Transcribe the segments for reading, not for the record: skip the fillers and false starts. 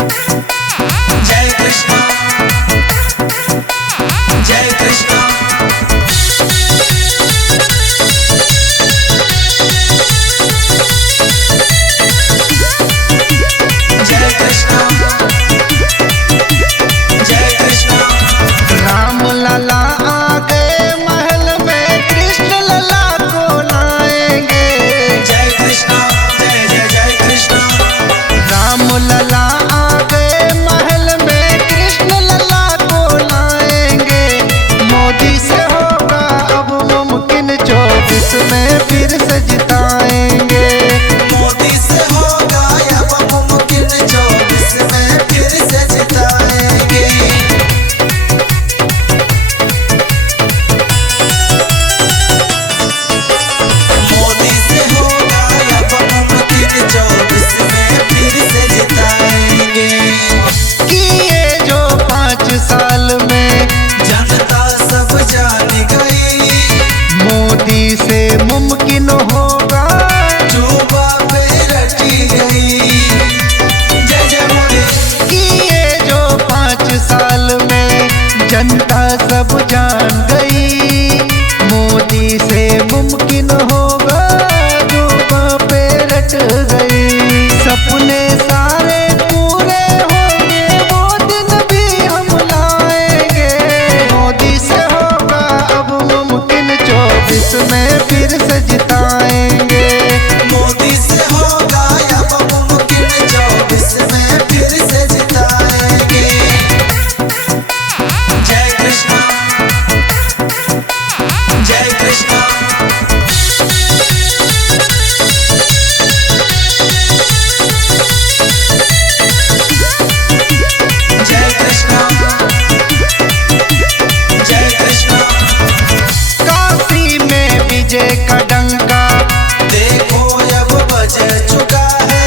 जय कृष्णा जय कृष्णा जय कृष्णा जय कृष्णा। राम लला आ गए महल में, कृष्ण लला को लाएंगे। जय कृष्णा जय जय जय कृष्णा। राम लला आ गए महल में, कृष्ण लला को लाएंगे। मोदी से होगा अब मुमकिन 24 में फिर से जिताएंगे। मोदी से होगा अब मुमकिन 24 में फिर से जिताएंगे। मोदी से होगा अब मुमकिन 24 में फिर से जिताएंगे। किए जो 5 साल में जनता सब जान गई, मोदी से मुमकिन होगा। जुबा पे रटी गई। जय जय मोदी। किए जो 5 साल में जनता सब जान गई, मोदी से मुमकिन होगा। जो पे रट गई, सपने सारे पूरे होंगे, वो दिन भी हम लाएंगे। मोदी से होगा अब मुमकिन 24 में फिर से जिताएंगे। मोदी से होगा अब मुमकिन 24 में फिर से जिताएंगे। जय कृष्णा जय कृष्णा। जय कृष्णा जय कृष्णा। काशी में विजय का डंका देखो अब बज चुका है,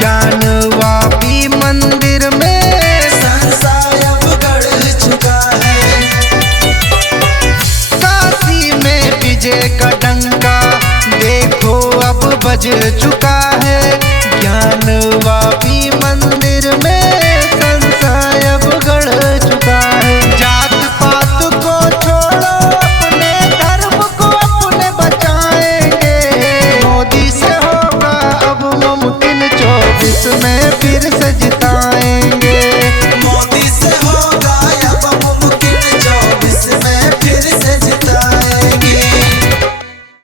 ज्ञानवापी मंदिर में। संसार अब गढ़ चुका है। काशी में विजय का डंका देखो अब बज चुका है, ज्ञानवापी